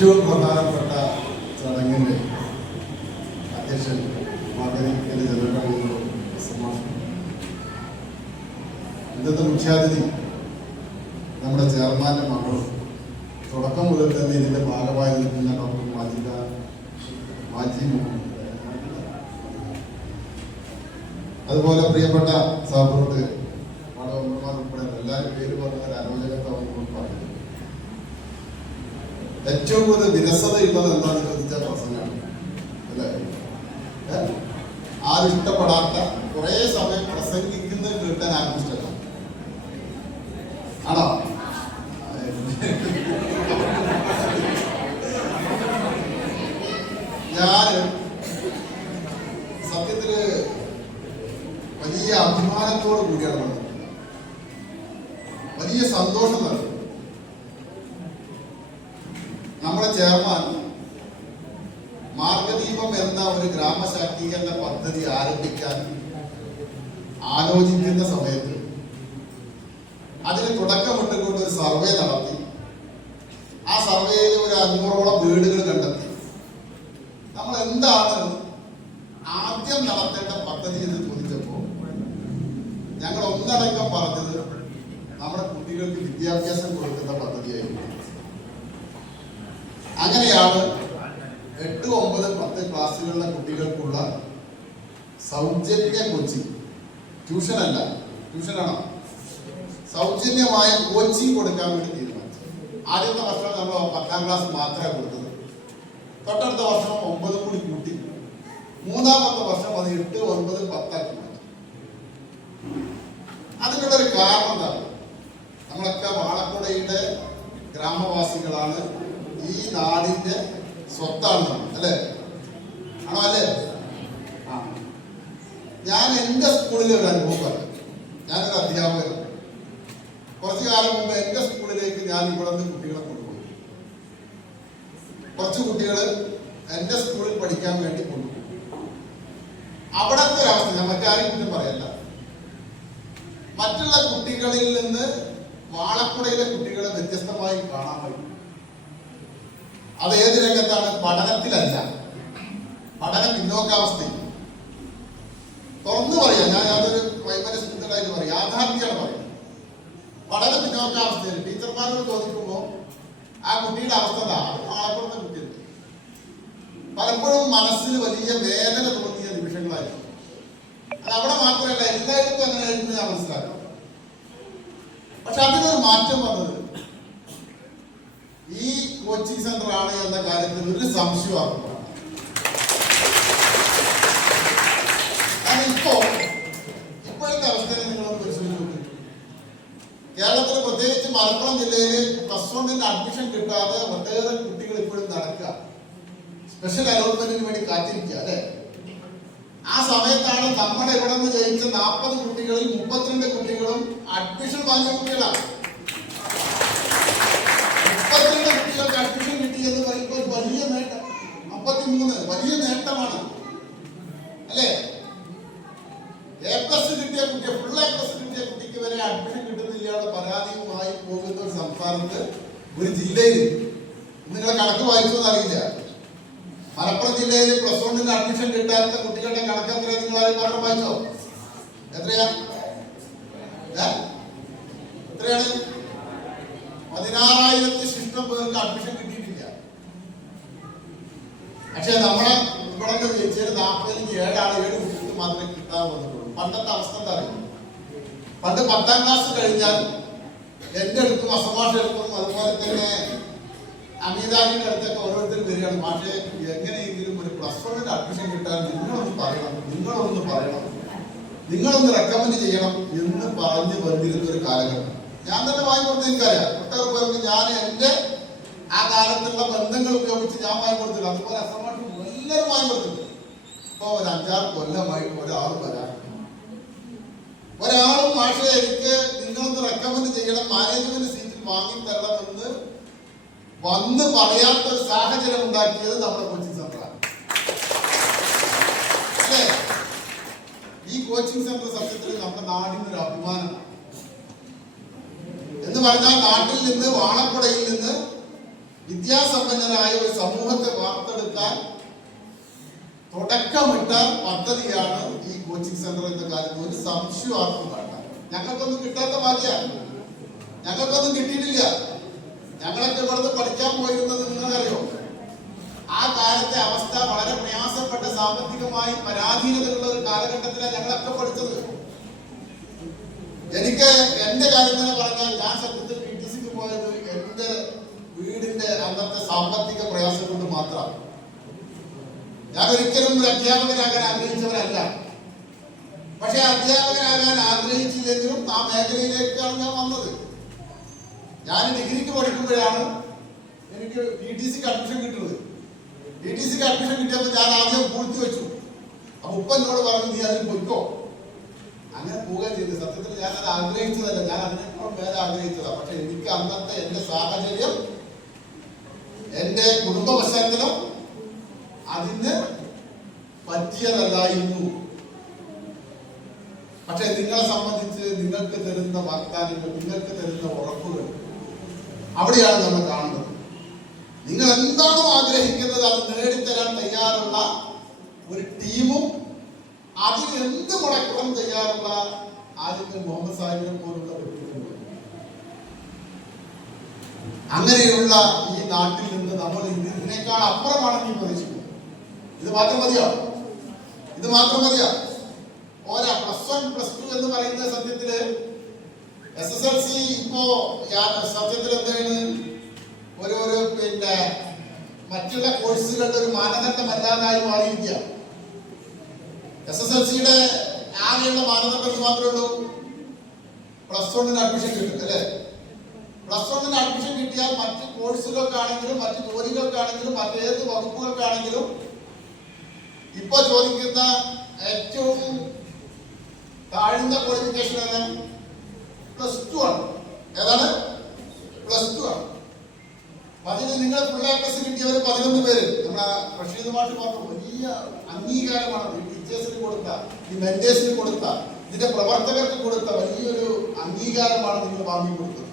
ഏറ്റവും പ്രധാനപ്പെട്ട ചടങ്ങിൻ്റെ അധ്യക്ഷൻ മാതൃകയിലെ ജനറൽ ഇന്നത്തെ മുഖ്യാതിഥി നമ്മുടെ ചെയർമാൻ്റെ മകളും തുടക്കം മുതൽ തന്നെ ഇതിൻ്റെ ഭാഗമായി നിൽക്കുന്ന ഡോക്ടർ മാജി മുഹമ്മദ്, അതുപോലെ പ്രിയപ്പെട്ട സഹപ്രവർത്തകർ മാടവന്മാർ ഉൾപ്പെടെ എല്ലാവരും പേര് പറഞ്ഞ ആലോചകത്വം പറഞ്ഞു. ഏറ്റവും കൂടുതൽ വിരസതയുള്ളത് എന്താണെന്ന് ചോദിച്ചാൽ പ്രസംഗമാണ് അല്ലേ? ആരും ഇഷ്ടപ്പെടാത്ത കുറെ സമയം പ്രസംഗിക്കുന്നത് കേട്ടാൻ ആർക്കും ഇഷ്ടമല്ല, ആണോ? ഞാൻ സത്യത്തില് വലിയ അഭിമാനത്തോട് കൂടിയാണ് വന്നത്, വലിയ സന്തോഷം നൽകും. നമ്മുടെ ചെയർമാൻ മാർഗദീപം എന്ന ഒരു ഗ്രാമശാക്തീകരണ പദ്ധതി ആരംഭിക്കാൻ ആലോചിക്കുന്ന സമയത്ത് അതിന് തുടക്കമിട്ടുകൊണ്ട് ഒരു സർവേ നടത്തി. ആ സർവേയിൽ ഒരു 500ഓളം വീടുകൾ കണ്ടെത്തി. നമ്മൾ എന്താണ് ആദ്യം നടത്തേണ്ട പദ്ധതി എന്ന് ചോദിച്ചപ്പോൾ ഞങ്ങൾ ഒന്നടങ്കം പറഞ്ഞത് നമ്മുടെ കുട്ടികൾക്ക് വിദ്യാഭ്യാസം കൊടുക്കുന്ന പദ്ധതിയായിരുന്നു. അങ്ങനെയാണ് 8, 9, 10 ക്ലാസ്സുകളിലെ കുട്ടികൾക്കുള്ള സൗജന്യ കോച്ചിങ്, ട്യൂഷനല്ല, ട്യൂഷനാണോ, സൗജന്യമായ കോച്ചിങ് കൊടുക്കാൻ വേണ്ടി തീരുമാനിച്ചു. ആദ്യത്തെ വർഷം നമ്മൾ 10ാം ക്ലാസ് മാത്രമേ കൊടുത്തത്. തൊട്ടടുത്ത വർഷം 9 കൂടി കൂട്ടി. 3ാമത്തെ വർഷം അത് 8, 9, 10 ആക്കി മാറ്റി. അതിനുള്ളൊരു കാരണം എന്താണ്? നമ്മളൊക്കെ വാളക്കുടയുടെ ഗ്രാമവാസികളാണ്, ഈ നാടിന്റെ സ്വത്താണ് അല്ലേ? ആണോ? അല്ലേ? ആ, ഞാൻ എൻ്റെ സ്കൂളിലെ ഒരു അനുഭവം പറയാം. ഞാനൊരു അധ്യാപകൻ. കുറച്ചു കാലം മുമ്പ് എൻ്റെ സ്കൂളിലേക്ക് ഞാൻ ഇവിടെ നിന്ന് കുട്ടികളെ കൊണ്ടുപോയി. കുറച്ച് കുട്ടികൾ എൻ്റെ സ്കൂളിൽ പഠിക്കാൻ വേണ്ടി കൊണ്ടുപോയി. അവിടത്തെ ഒരവസ്ഥ ഞാൻ മറ്റാരും കുറ്റം പറയല്ല. മറ്റുള്ള കുട്ടികളിൽ നിന്ന് വാളക്കുടയിലെ കുട്ടികളെ വ്യത്യസ്തമായി കാണാൻ പറ്റും. അത് ഏത് രംഗത്താണ്? പഠനത്തിലല്ല, പഠന പിന്നോക്കാവസ്ഥയിൽ. തുറന്നു പറയാം, ഞാൻ അതൊരു പ്രൈമറി സ്കൂളായിട്ട് പറയാം, യാഥാർത്ഥ്യമാണ് പറയുന്നത്. പഠന പിന്നോക്കാവസ്ഥയിൽ ടീച്ചർമാരോട് ചോദിക്കുമ്പോൾ ആ കുട്ടിയുടെ അവസ്ഥ അത് വാളക്കുടത്തെ കുട്ടിയുണ്ട്. പലപ്പോഴും മനസ്സിന് വലിയ വേദന തോന്നിയ നിമിഷങ്ങളായിരിക്കും. അത് അവിടെ മാത്രമല്ല, എല്ലായിടത്തും അങ്ങനെ ആയിരുന്നു ഞാൻ മനസ്സിലാക്കാം. പക്ഷെ അതിനൊരു മാറ്റം വന്നത് ഈ കോച്ചിങ് സെന്റർ ആണ് എന്ന കാര്യത്തിൽ ഒരു സംശയമാകും. ഇപ്പോഴത്തെ അവസ്ഥയിൽ നിങ്ങൾ പരിശോധിച്ചു, കേരളത്തിൽ പ്രത്യേകിച്ച് മലപ്പുറം ജില്ലയിൽ +1 അഡ്മിഷൻ കിട്ടാതെ ഒട്ടേറെ കുട്ടികൾ ഇപ്പോഴും നടക്കുക, സ്പെഷ്യൽ അലോട്ട്മെന്റിന് വേണ്ടി കാത്തിരിക്കുക അല്ലെ? ആ സമയത്താണ് നമ്മുടെ ഇവിടെ നിന്ന് ജയിച്ച 40 കുട്ടികളിൽ 32 കുട്ടികളും അഡ്മിഷൻ വാങ്ങിയ കുട്ടികളാണ്. 32 കുട്ടികൾക്ക് അഡ്മിഷൻ കിട്ടി എന്ന് പറയുമ്പോൾ വലിയ നേട്ടം. 53 വലിയ നേട്ടമാണ് അല്ലേ? A+ കിട്ടിയ കുട്ടിയെ, ഫുൾ A+ കിട്ടിയ കുട്ടിക്ക് വരെ അഡ്മിഷൻ കിട്ടുന്നില്ലാതെ പരാതിയുമായി പോകുന്ന ഒരു സംസ്ഥാനത്ത്, ഒരു ജില്ലയിൽ, നിങ്ങളെ കണക്ക് വായിച്ചോന്ന് അറിയില്ല, മലപ്പുറം ജില്ലയിൽ +1 അഡ്മിഷൻ കിട്ടാത്ത കുട്ടികളുടെ കണക്ക് എത്രയാ? നിങ്ങൾ ആരും മാത്രം വായിച്ചോ? എത്രയാ? എത്രയാണ്? 16,000 ശിഷ്ടം പേർക്ക് അഡ്മിഷൻ കിട്ടിയിട്ടില്ല. പക്ഷെ നമ്മളെ ഇവിടെ ജയിച്ചത് 47 ആൾ 7 കുട്ടികൾക്ക് മാത്രമേ കിട്ടാൻ വന്നിട്ടുള്ളൂ. പണ്ടത്തെ അവസ്ഥ എന്താ അറിയുന്നത്? പണ്ട് 10ാം ക്ലാസ് കഴിഞ്ഞാൽ എന്റെ അടുത്തും അസമാഷ അടുത്തും അതുപോലെ തന്നെ അമീതാജിന്റെ അടുത്തൊക്കെ ഓരോരുത്തരും വരികയാണ്, പക്ഷേ എങ്ങനെയെങ്കിലും ഒരു +1 അഡ്മിഷൻ കിട്ടാൻ നിങ്ങളൊന്ന് പറയണം, നിങ്ങളൊന്ന് റെക്കമെൻഡ് ചെയ്യണം എന്ന് പറഞ്ഞ് വന്നിരുന്ന ഒരു കാലഘട്ടം. ഞാൻ തന്നെ വാങ്ങിക്കൊടുത്ത് എനിക്കറിയാം. ഒട്ടേറെ പേർക്ക് ഞാൻ എൻ്റെ ആ കാലത്തുള്ള ബന്ധങ്ങൾ ഉപയോഗിച്ച് ഞാൻ വാങ്ങിക്കൊടുത്തില്ല. അതുപോലെ അസമാഷ് എല്ലാവരും വാങ്ങിക്കൊടുത്തില്ല. ഇപ്പൊ ഒരു 5-6 കൊല്ലമായി ഒരാളും വരാൻ, ഒരാളും മാഷെ എനിക്ക് നിങ്ങളൊന്ന് റെക്കമെൻഡ് ചെയ്യണം, മാനേജ്മെന്റ് സീറ്റിൽ വാങ്ങി തരണമെന്ന് വന്ന് പറയാത്ത ഒരു സാഹചര്യം ഉണ്ടാക്കിയത് നമ്മുടെ കോച്ചിങ് സെന്ററാണ് അല്ലേ? ഈ കോച്ചിങ് സെന്റർ സത്യത്തിൽ നമ്മുടെ നാടിനൊരു അഭിമാനമാണ്. എന്ന് പറഞ്ഞാൽ നാട്ടിൽ നിന്ന്, വാളക്കുടയിൽ നിന്ന് വിദ്യാസമ്പന്നരായ ഒരു സമൂഹത്തെ വാർത്തെടുക്കാൻ തുടക്കമിട്ട പദ്ധതിയാണ് ഈ കോച്ചിങ് സെന്റർ എന്ന കാര്യത്തിൽ ഒരു സംശയം ആർക്കും വേണ്ട. ഞങ്ങൾക്കൊന്നും കിട്ടാത്ത ഭാഗ്യമാണ്, ഞങ്ങൾക്കൊന്നും കിട്ടിയിട്ടില്ല. ഞങ്ങളൊക്കെ ഇവിടുന്ന് പഠിക്കാൻ പോയിരുന്നത് നിങ്ങൾക്കറിയോ? ആ കാലത്തെ അവസ്ഥ വളരെ പ്രയാസപ്പെട്ട, സാമ്പത്തികമായി പരാധീനതയുള്ള ഒരു കാലഘട്ടത്തിലാണ് ഞങ്ങളൊക്കെ പഠിച്ചത്. എനിക്ക് എന്റെ കാര്യം തന്നെ പറഞ്ഞാൽ, ഞാൻ സത്യത്തിൽ PTCക്ക് പോയത് എന്റെ വീടിന്റെ അന്നത്തെ സാമ്പത്തിക പ്രയാസം കൊണ്ട് മാത്രമാണ്. ഞാൻ ഒരിക്കലും ഒരു അധ്യാപകനാകാൻ ആഗ്രഹിച്ചവരല്ല. പക്ഷെ അധ്യാപകനാകാൻ ആഗ്രഹിച്ചില്ലെങ്കിലും ആ മേഖലയിലേക്കാണ് ഞാൻ വന്നത്. ഞാൻ ഡിഗ്രിക്ക് പഠിക്കുമ്പോഴാണ് എനിക്ക് PTCക്ക് അഡ്മിഷൻ കിട്ടുന്നത്. PTCക്ക് അഡ്മിഷൻ കിട്ടിയപ്പോൾ ഞാൻ ആദ്യം പൂഴ്ത്തി വെച്ചു. അപ്പൊ ഉപ്പനോട് പറഞ്ഞു, നീ അതിൽ പോയിക്കോ. അങ്ങനെ പോവുകയും ചെയ്തു. സത്യത്തിൽ ഞാൻ അത് ആഗ്രഹിച്ചതല്ല, ഞാൻ അതിനേക്കാളും വേറെ ആഗ്രഹിച്ചതാണ്. പക്ഷെ എനിക്ക് അന്നത്തെ എന്റെ സാഹചര്യം, എന്റെ കുടുംബ പശ്ചാത്തലം അതിന് പറ്റിയതല്ലായിരുന്നു. പക്ഷെ നിങ്ങളെ സംബന്ധിച്ച് നിങ്ങൾക്ക് തരുന്ന വാഗ്ദാനങ്ങൾ, നിങ്ങൾക്ക് തരുന്ന ഉറപ്പുകൾ, അവിടെയാണ് നമ്മൾ കാണുന്നത്. നിങ്ങൾ എന്താണോ ആഗ്രഹിക്കുന്നത് അത് നേടിത്തരാൻ തയ്യാറുള്ള ഒരു ടീമും അതിന് എന്ത് മുടക്കണം തയ്യാറുള്ള ആദ്യത്തെ മുഹമ്മദ് സാഹിബിനെ പോലുള്ള വ്യക്തികളുണ്ട്. അങ്ങനെയുള്ള ഈ നാട്ടിൽ നിന്ന് നമ്മൾ ഇതിനേക്കാൾ അപ്പുറമാണ് നീ പ്രതീക്ഷിക്കുന്നത്. ഇത് മാത്രം മതിയോ? ഇത് മാത്രം മതിയോ? ഓരോ +1 +2 എന്ന് പറയുന്ന സത്യത്തില് SSLC ഇപ്പോ സത്യത്തിൽ എന്താണ് ഒരു പിന്നെ മറ്റുള്ള കോഴ്സുകളുടെ ഒരു മാനദണ്ഡമല്ലാതായി മാറിയിരിക്കുക. SSLCയുടെ ആകെയുള്ള മാനദണ്ഡം മാത്രമേ ഉള്ളൂ, +1 അഡ്മിഷൻ കിട്ടും അല്ലെ? +1 അഡ്മിഷൻ കിട്ടിയാൽ മറ്റ് കോഴ്സുകൾക്കാണെങ്കിലും മറ്റ് ജോലികൾക്കാണെങ്കിലും മറ്റേത് വകുപ്പുകൾക്കാണെങ്കിലും ഇപ്പൊ ചോദിക്കുന്ന ഏറ്റവും താഴ്ന്ന ക്വാളിഫിക്കേഷൻ ഏതാണ്? +2 ആണ്. ഏതാണ്? +2 ആണ്. അതിന് നിങ്ങൾ ഫുൾ A+ കിട്ടിയവർ 11 പേര്. നമ്മുടെ റഷീദ് മാഷ് പറഞ്ഞു, വലിയ അംഗീകാരമാണ് ടീച്ചേഴ്സിന് കൊടുത്ത, ഈ മെന്റേഴ്സിന് കൊടുത്ത, ഇതിന്റെ പ്രവർത്തകർക്ക് കൊടുത്ത വലിയൊരു അംഗീകാരമാണ് നിങ്ങൾ വാങ്ങിക്കൊടുത്തത്.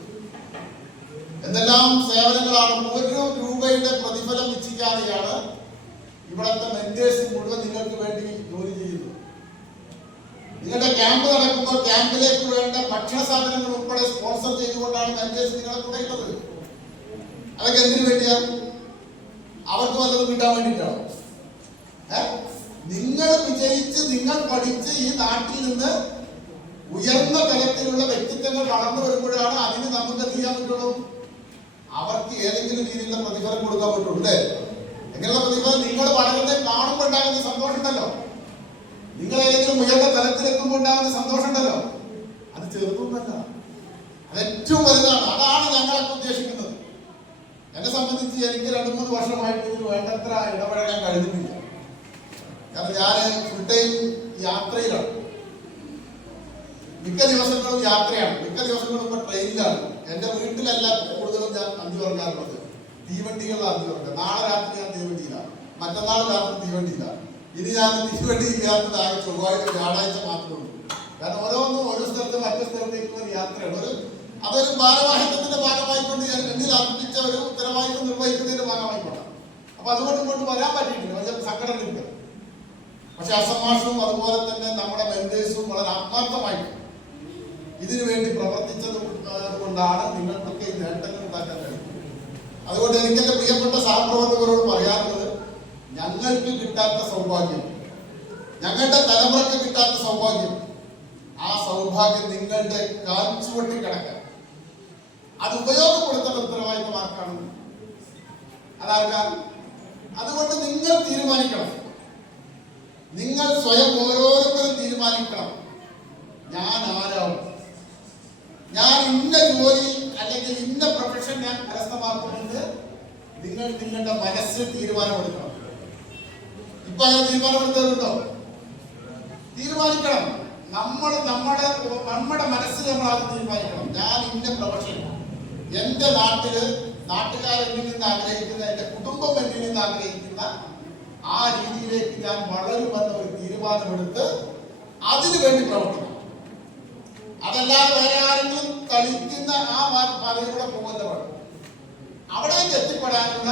എന്തെല്ലാം സേവനങ്ങളാണ്! 1 രൂപയുടെ പ്രതിഫലം നിശ്ചയിക്കാതെയാണ് ഇവിടുത്തെ മെന്റേഴ്സ് മുഴുവൻ നിങ്ങൾക്ക് വേണ്ടി ജോലി ചെയ്യുന്നു. നിങ്ങളുടെ ക്യാമ്പ് നടക്കുമ്പോൾ ക്യാമ്പിലേക്ക് വേണ്ട ഭക്ഷണ സാധനങ്ങൾ ഉൾപ്പെടെ സ്പോൺസർ ചെയ്തുകൊണ്ടാണ് മെന്റേഴ്സ് നിങ്ങളെ തുടങ്ങുന്നത്. അതൊക്കെ എന്തിനു വേണ്ടിയാ? അവർക്ക് വല്ലതും കിട്ടാൻ വേണ്ടിയിട്ടാണ്. നിങ്ങൾ വിജയിച്ച്, നിങ്ങൾ പഠിച്ച് ഈ നാട്ടിൽ നിന്ന് ഉയർന്ന തലത്തിലുള്ള വ്യക്തിത്വങ്ങൾ വളർന്നു വരുമ്പോഴാണ് അതിന് നമുക്ക് എന്ത് ചെയ്യാൻ പറ്റുള്ളൂ? അവർക്ക് ഏതെങ്കിലും രീതിയിലുള്ള പ്രതിഫലം കൊടുക്കാൻ പറ്റുള്ളൂ. എങ്ങനെയുള്ള പ്രതിഫലം? നിങ്ങൾ വളരുന്നത് കാണുമ്പോൾ ഉണ്ടാകുന്ന സന്തോഷം ഉണ്ടല്ലോ, നിങ്ങൾ ഏതെങ്കിലും ഉയർന്ന തലത്തിലെത്തുമ്പോൾ ഉണ്ടാകുന്ന സന്തോഷം ഉണ്ടല്ലോ, അത് ചെറുതൊന്നല്ല, അത് ഏറ്റവും വലുതാണ്. അതാണ് ഞങ്ങളൊക്കെ ഉദ്ദേശിക്കുന്നത്. എന്നെ സംബന്ധിച്ച് എനിക്ക് 2-3 വർഷമായിട്ട് ഇതിൽ വേണ്ടത്ര ഇടപഴകാൻ കഴിഞ്ഞിട്ടില്ല. കാരണം ഞാൻ ഫുൾ ടൈം യാത്രയിലാണ്, മിക്ക ദിവസങ്ങളും യാത്രയാണ്, മിക്ക ദിവസങ്ങളും ഇപ്പൊ ട്രെയിനിലാണ്. എന്റെ വീട്ടിലല്ല കൂടുതലും ഞാൻ അഞ്ചു പറഞ്ഞാറുള്ളത്, തീവണ്ടികളിലാണ് അഞ്ചു പറഞ്ഞത്. നാളെ രാത്രി ഞാൻ തീവണ്ടിയിലാണ്, മറ്റന്നാൾ രാത്രി തീവണ്ടിയിലാണ്. ഇനി ഞാൻ തീവണ്ടി ഇല്ലാത്തത് ആകെ ചൊവ്വാഴ്ച വ്യാഴാഴ്ച മാത്രമേ ഉള്ളൂ. കാരണം ഓരോന്നും ഓരോ സ്ഥലത്ത് മറ്റൊരു സ്ഥലത്തേക്കുള്ള ഒരു യാത്രയാണ്. അതൊരു ഭാരവാഹിത്വത്തിന്റെ ഭാഗമായിക്കൊണ്ട് എന്നിൽ അർപ്പിച്ച ഒരു ഉത്തരവാദിത്വം നിർവഹിക്കുന്നതിന്റെ ഭാഗമായിക്കൊണ്ടാണ്. അപ്പൊ അതുകൊണ്ട് കൊണ്ട് വരാൻ പറ്റിയിട്ടില്ല, വലിയ സങ്കടം ഇല്ല. പക്ഷെ അസമാഷവും അതുപോലെ തന്നെ നമ്മുടെ മെന്റേഴ്സും വളരെ ആത്മാർത്ഥമായിട്ട് ഇതിനു വേണ്ടി പ്രവർത്തിച്ചത് കൊണ്ടാണ് നിങ്ങൾക്കൊക്കെ ഈ നേട്ടങ്ങൾ ഉണ്ടാക്കാൻ കഴിയുന്നത്. അതുകൊണ്ട് എനിക്ക് എന്റെ പ്രിയപ്പെട്ട സഹപ്രവർത്തകരോട് പറയാനുള്ളത്, ഞങ്ങൾക്ക് കിട്ടാത്ത സൗഭാഗ്യം, ഞങ്ങളുടെ തലമുറക്ക് കിട്ടാത്ത സൗഭാഗ്യം, ആ സൗഭാഗ്യം നിങ്ങളുടെ കാൽച്ചുവട്ടി കിടക്കാൻ അത് ഉപയോഗപ്പെടുത്തേണ്ട ഉത്തരവാദിത്വം ആർക്കാണ്? അതാർക്കാണ്? അതുകൊണ്ട് നിങ്ങൾ തീരുമാനിക്കണം, നിങ്ങൾ സ്വയം ഓരോരുത്തരും തീരുമാനിക്കണം, ഞാൻ ആരാവും, ഞാൻ ഇന്ന ജോലി അല്ലെങ്കിൽ ഇന്ന പ്രൊഫഷൻ ഞാൻ കരസ്ഥമാക്കുമെന്ന് നിങ്ങൾ നിങ്ങളുടെ മനസ്സിൽ തീരുമാനമെടുക്കണം. ഇപ്പൊ അങ്ങനെ തീരുമാനമെടുത്തതുണ്ടോ? തീരുമാനിക്കണം. നമ്മുടെ മനസ്സിൽ നമ്മൾ ആദ്യം തീരുമാനിക്കണം, ഞാൻ ഇന്ന പ്രൊഫഷൻ, എന്റെ നാട്ടുകാരെന്നിൽ നിന്ന് ആഗ്രഹിക്കുന്ന, എന്റെ കുടുംബം എന്നിൽ നിന്ന് ആഗ്രഹിക്കുന്ന ആ രീതിയിലേക്ക് ഞാൻ വളരുമെന്ന ഒരു തീരുമാനമെടുത്ത് അതിനു വേണ്ടി പ്രവർത്തിക്കണം. അതല്ലാതെ വേറെ ആരെങ്കിലും കളിക്കുന്ന ആ പാതയിലൂടെ പോകുന്നവർ അവിടേക്ക് എത്തിപ്പെടാനുള്ള